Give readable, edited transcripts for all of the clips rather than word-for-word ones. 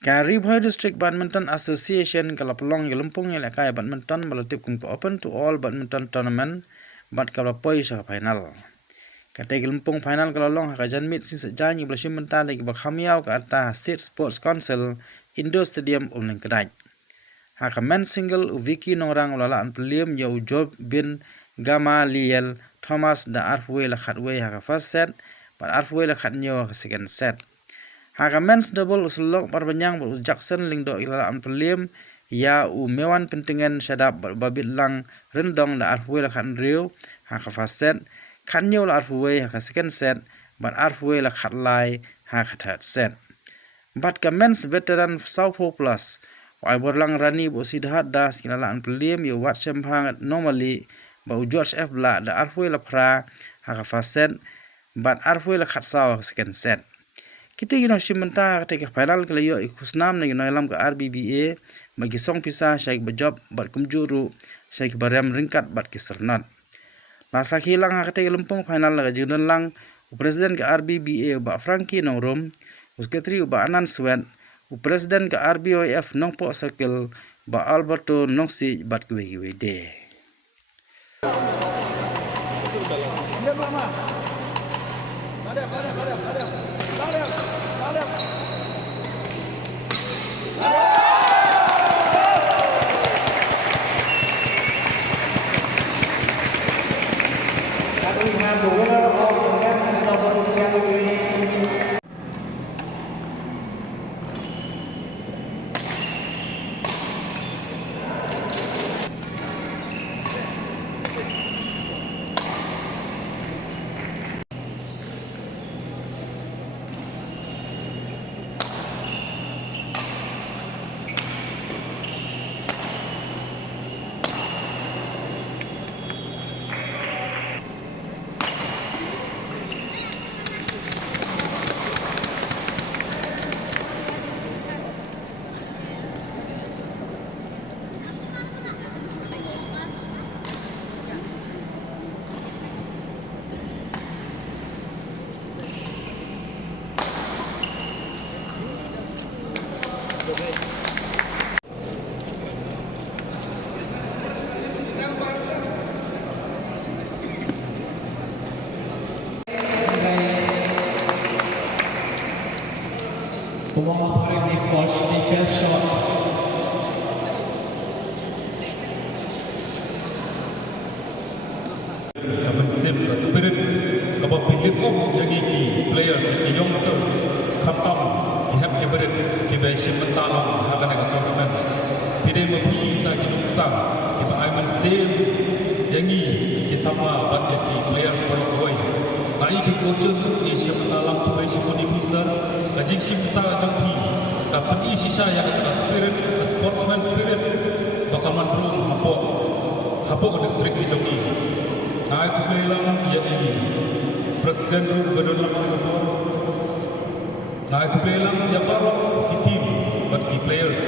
Ka Ribhoi District Badminton Association kala pelong gelempung yang lekai badminton melatip kung open to all badminton tournament bat kala poi sa final. Kata gelempung final kala long hakajan mit sin sejanyi belasim mental lagi bakhamiau ke atas State Sports Council Indo Stadium uling kedai. Haka men single Vicky Nongrang ulalaan peliam yau Job bin Gamaliel Thomas da arfwe la khatwe haka first set bat arfwe la khatnyo haka second set. Haka men's double usulok parbanyang ber Jackson lingdo ilalaan peliam ya mewan pentingan syadap babit lang rendong da arfwe la khatnriu haka first set khatnyo la arfwe haka second set bat arfwe la khatlai haka third set. Bat ka men's veteran Southpaw Plus wai borlang rani bo sidhat das kinalaan peliam ya wat sempang normally ba George F Bla da arfwe la pra haka first set bat arfwe la khatsaw haka second set. Kita gino simenta ketika final kala yo ikusnam na gino alam ke RBBA bagi song pisah syai bejob bat kumjuru syai baram ringkat bat kisernat. Masa hilang ketika lempung final la junan lang presiden ke RBBA ba Frankie Nongrum sekretari ba Anan Swet presiden ke RBOF Nongpo Circle ba Alberto Nongsi bat kuwe-kuwe spirit about belief of yang players yang youngsters khatam ki have given ki be shimtan hagan ka tournament pide mo pi ta ki nuksa ki ba I will save yang ki sama bat ki players for boy nai ki coaches ki shimtan lam tu be shimoni pisar ka ji shimta jang pi ka pani sisa yang ka spirit sportsman spirit bakaman belum hapo district ki jang Naik kehilangan ia ini Presiden Gubernur Lampung Naik kehilangan ia baru di tim buat di players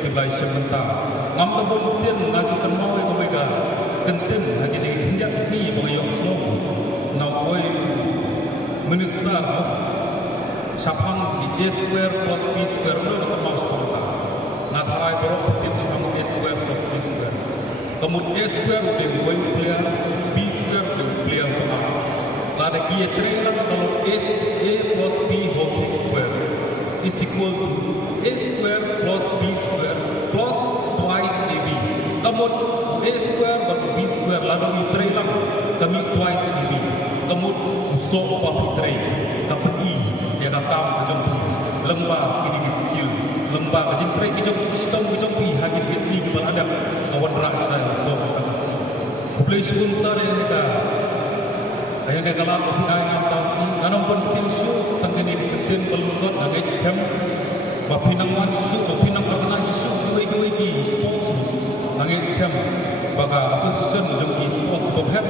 di bayi sementara ngambil buktian ngajukan mau yang mereka kentin lagi di hinjak sini bagi yang slow now boy minister sapang di A square plus B square itu termasuk sekolah nah tarai baru tim sapang A square plus B square kemudian A square di boy player B player pada kia trailer kalau A plus B whole square is equal to A square plus B square plus twice AB. Kemudian A square dan B square lalu trailer kami twice AB. Kemudian so papi tray kapan I yang akan kejemput lembah ini skill lembah kejemput kejemput sistem kejemput hanya bisni beradab kawan raksa so population besar yang kita ayah kekalan pihak yang tahu nanam pun tim show tangkap ini tim pelukut agak scam bapinang wan show bapinang perkenalan show kau sports agak scam baga association jumpa sports berhad